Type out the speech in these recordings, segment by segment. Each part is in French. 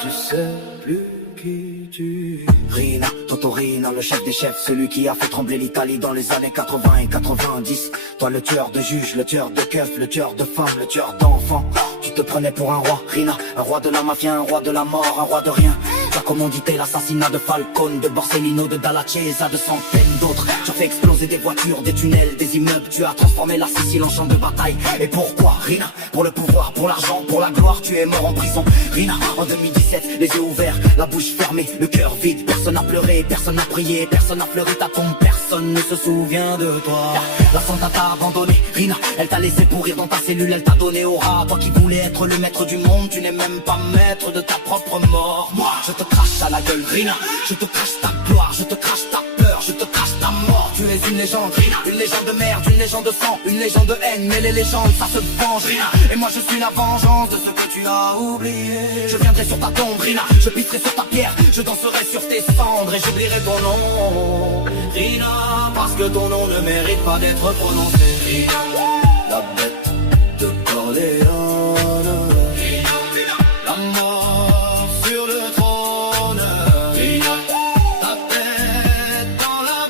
Tu sais plus qui tu es. Rina, Toto Rina, le chef des chefs, celui qui a fait trembler l'Italie dans les années 80 et 90. Toi le tueur de juges, le tueur de keufs, le tueur de femmes, le tueur d'enfants. Tu te prenais pour un roi, Rina, un roi de la mafia, un roi de la mort, un roi de rien. T'as commandité l'assassinat de Falcone, de Borsellino, de Dalla Chiesa, de centaines d'autres. Tu as fait exploser des voitures, des tunnels, des immeubles. Tu as transformé la Sicile en champ de bataille. Et pourquoi, Rina? Pour le pouvoir, pour l'argent, pour la gloire. Tu es mort en prison, Rina. En 2017, les yeux ouverts, la bouche fermée, le cœur vide. Personne n'a pleuré, personne n'a prié, personne n'a fleuri ta tombe. Personne ne se souvient de toi. La Santa t'a abandonné, Rina. Elle t'a laissé pourrir dans ta cellule, elle t'a donné au rat. Toi qui voulais être le maître du monde, tu n'es même pas maître de ta propre mort. Moi, je te crache à la gueule, Rina. Je te crache ta gloire, je te crache ta peur, je te crache ta mort. Tu es une légende, Rina. Une légende de merde, une légende de sang, une légende de haine. Mais les légendes, ça se venge, Rina. Et moi je suis la vengeance de ce que tu as oublié. Je viendrai sur ta tombe, Rina. Je pisserai sur ta pierre, je danserai sur tes cendres. Et j'oublierai ton nom, Rina. Parce que ton nom ne mérite pas d'être prononcé, Rina. La bête de Corleone, Rina. La mort sur le trône, Rina. Ta tête dans la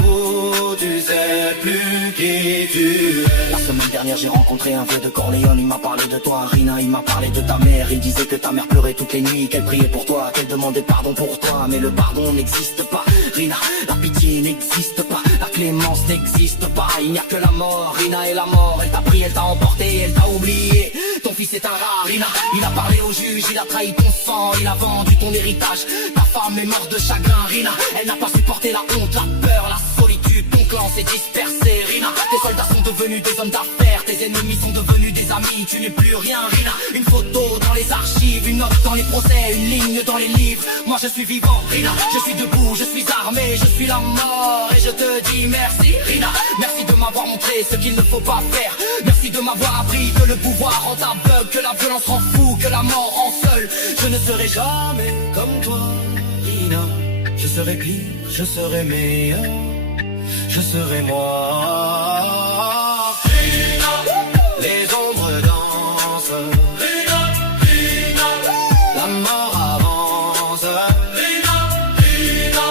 boue, tu sais plus qui tu es. La semaine dernière j'ai rencontré un vieux de Corleone. Il m'a parlé de toi, Rina, il m'a parlé de ta mère. Il disait que ta mère pleurait toutes les nuits, qu'elle priait pour toi, qu'elle demandait pardon pour toi. Mais le pardon n'existe pas, Rina. La pitié n'existe pas, la clémence n'existe pas. Il n'y a que la mort, Rina, et la mort. Elle t'a pris, elle t'a emporté, elle t'a oublié. Ton fils est un rat, Rina. Il a parlé au juge, il a trahi ton sang, il a vendu ton héritage. Ta femme est morte de chagrin, Rina. Elle n'a pas supporté la honte, la peur, la solitude. Ton clan s'est dispersé, Rina. Tes soldats sont devenus des hommes d'affaires, tes ennemis sont devenus des amis. Tu n'es plus rien, Rina. Une photo dans les archives, une note dans les procès, une ligne dans les livres. Moi je suis vivant, Rina. Je suis debout, je suis armé, je suis la mort. Et je te dis merci, Rina. Merci de m'avoir montré ce qu'il ne faut pas faire. Merci de m'avoir appris que le pouvoir rend aveugle, que la violence rend fou, que la mort rend seul. Je ne serai jamais comme toi, Rina. Je serai pire, je serai meilleur, je serai moi. Rina, les ombres dansent, Rina, Rina, la mort avance, Rina, Rina,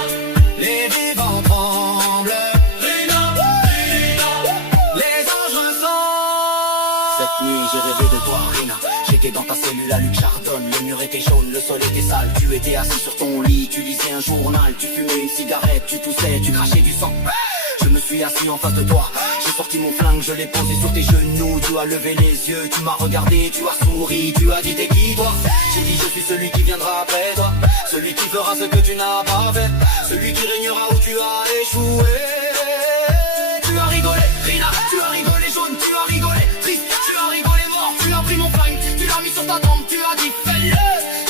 les vivants tremblent, Rina, Rina, les anges ressentent. Cette nuit j'ai rêvé de toi, Rina. J'étais dans ta cellule à Luc Chardonne. Le mur était jaune, le sol était sale. Tu étais assis sur ton lit, tu lisais un journal. Tu fumais une cigarette, tu toussais, tu crachais du sang. Je me suis assis en face de toi. J'ai sorti mon flingue, je l'ai posé sur tes genoux. Tu as levé les yeux, tu m'as regardé, tu as souri. Tu as dit t'es qui toi? J'ai dit je suis celui qui viendra après toi. Celui qui fera ce que tu n'as pas fait. Celui qui régnera où tu as échoué. Tu as rigolé, Rina. Tu as rigolé jaune, tu as rigolé triste. Tu as rigolé mort, tu as pris mon flingue. Tu l'as mis sur ta tombe, tu as dit fais-le.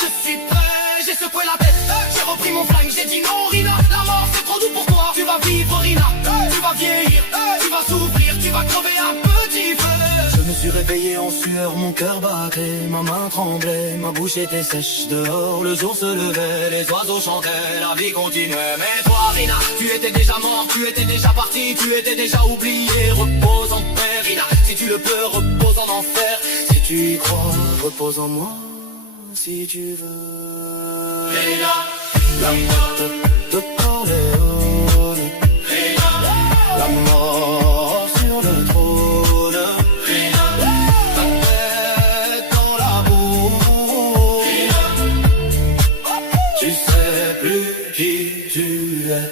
Je suis prêt, j'ai secoué la tête. J'ai repris mon flingue, j'ai dit non Rina. La mort c'est trop doux pour toi. Tu vas vivre Rina. Tu vas vieillir, tu vas souffrir, tu vas crever un petit peu. Je me suis réveillé en sueur, mon cœur battait, ma main tremblait, ma bouche était sèche. Dehors le jour se levait, les oiseaux chantaient, la vie continuait. Mais toi Rina, tu étais déjà mort, tu étais déjà parti, tu étais déjà oublié. Repose en paix Rina, si tu le peux, repose en enfer. Si tu y crois, repose en moi, si tu veux. Rina, la mort de Corleone, la mort sur le trône, Rina. Ta tête dans la boue, Rina. Tu sais plus qui tu es.